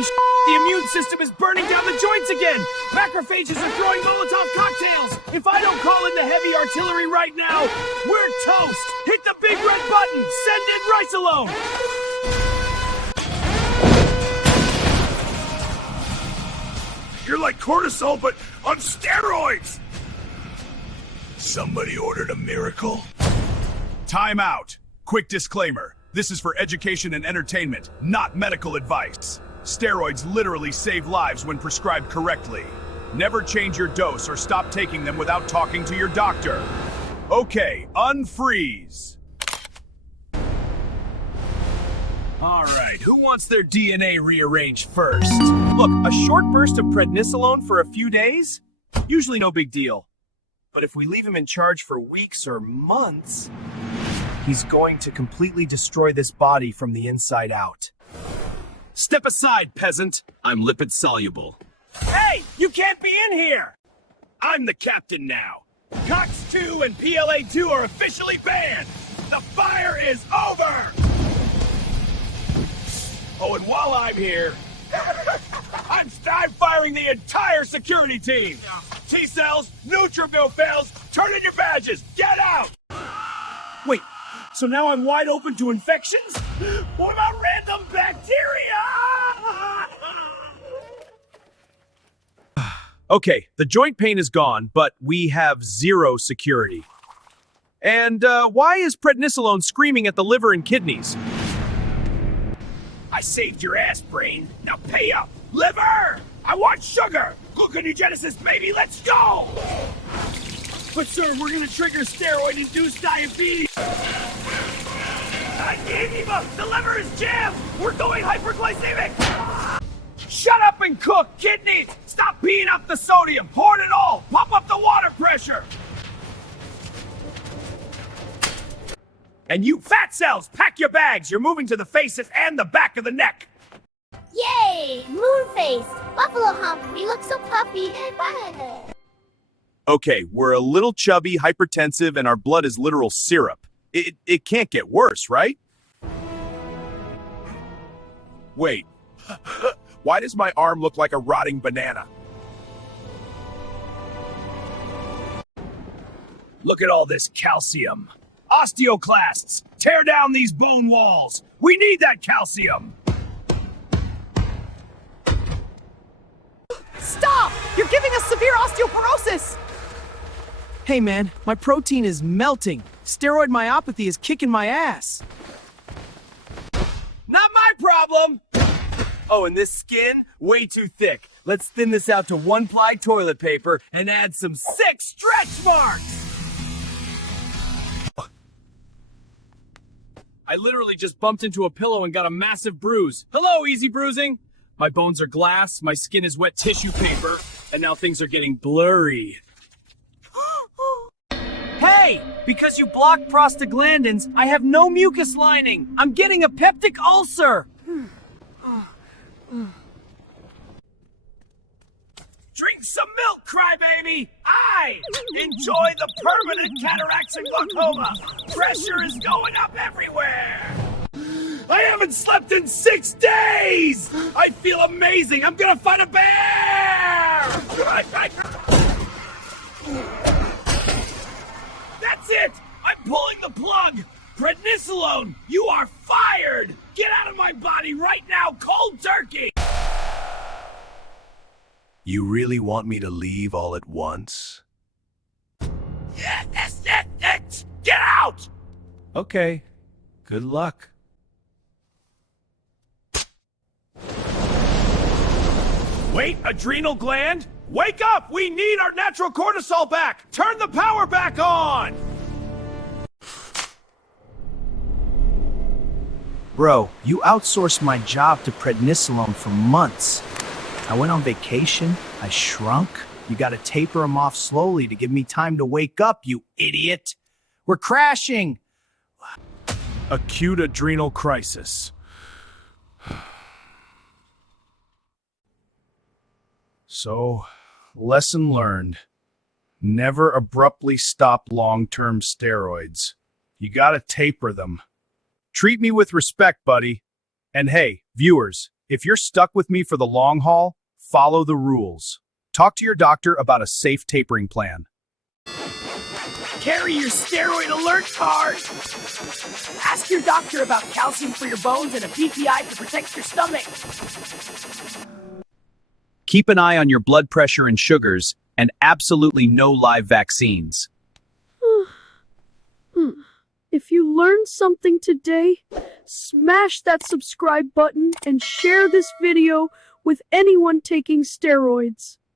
Holy sh**, the immune system is burning down the joints again! Macrophages are throwing Molotov cocktails! If I don't call in the heavy artillery right now, we're toast! Hit the big red button! Send in Risolone! You're like cortisol, but on steroids! Somebody ordered a miracle? Time out. Quick disclaimer. This is for education and entertainment, not medical advice. Steroids literally save lives when prescribed correctly. Never change your dose or stop taking them without talking to your doctor. Okay, unfreeze. All right, who wants their DNA rearranged first? Look, a short burst of prednisolone for a few days? Usually no big deal. But if we leave him in charge for weeks or months, he's going to completely destroy this body from the inside out. Step aside, peasant. I'm lipid soluble. Hey, you can't be in here! I'm the captain now. Cox 2 and PLA 2 are officially banned. The fire is over! Oh, and while I'm here, I'm firing the entire security team! T-cells, neutrophils, turn in your badges! Get out! Wait, so now I'm wide open to infections? What about random bacteria? Okay, the joint pain is gone, but we have zero security. And why is prednisolone screaming at the liver and kidneys? I saved your ass, brain. Now pay up. Liver! I want sugar! Gluconeogenesis, baby, let's go! But sir, we're gonna trigger steroid-induced diabetes. I gave you the liver is jammed! We're going hyperglycemic! Shut up and cook, kidneys! Stop peeing up the sodium! Hoard it all! Pump up the water pressure! And you fat cells, pack your bags! You're moving to the faces and the back of the neck! Yay! Moonface! Buffalo hump! We look so puffy! Okay, we're a little chubby, hypertensive, and our blood is literal syrup. It can't get worse, right? Wait. Why does my arm look like a rotting banana? Look at all this calcium. Osteoclasts, tear down these bone walls. We need that calcium. Stop! You're giving us severe osteoporosis! Hey man, my protein is melting. Steroid myopathy is kicking my ass. Not my problem! Oh, and this skin? Way too thick. Let's thin this out to 1-ply toilet paper and add some sick stretch marks! I literally just bumped into a pillow and got a massive bruise. Hello, easy bruising! My bones are glass, my skin is wet tissue paper, and now things are getting blurry. Hey! Because you block prostaglandins, I have no mucus lining! I'm getting a peptic ulcer! Drink some milk, crybaby! I enjoy the permanent cataracts and glaucoma! Pressure is going up everywhere! I haven't slept in 6 days! I feel amazing! I'm gonna fight a bear! That's it! I'm pulling the plug! Prednisolone, you are fired! Get out of my body right now, cold turkey! You really want me to leave all at once? Yes! Get out! Okay. Good luck. Wait, adrenal gland? Wake up! We need our natural cortisol back! Turn the power back on! Bro, you outsourced my job to prednisolone for months. I went on vacation, I shrunk. You gotta taper them off slowly to give me time to wake up, you idiot. We're crashing! Acute adrenal crisis. So, lesson learned. Never abruptly stop long-term steroids. You gotta taper them. Treat me with respect, buddy. And hey, viewers, If you're stuck with me for the long haul, follow the rules. Talk to your doctor about a safe tapering plan. Carry your steroid alert card. Ask your doctor about calcium for your bones and a PPI to protect your stomach. Keep an eye on your blood pressure and sugars, and absolutely no live vaccines. If you learned something today, smash that subscribe button and share this video with anyone taking steroids.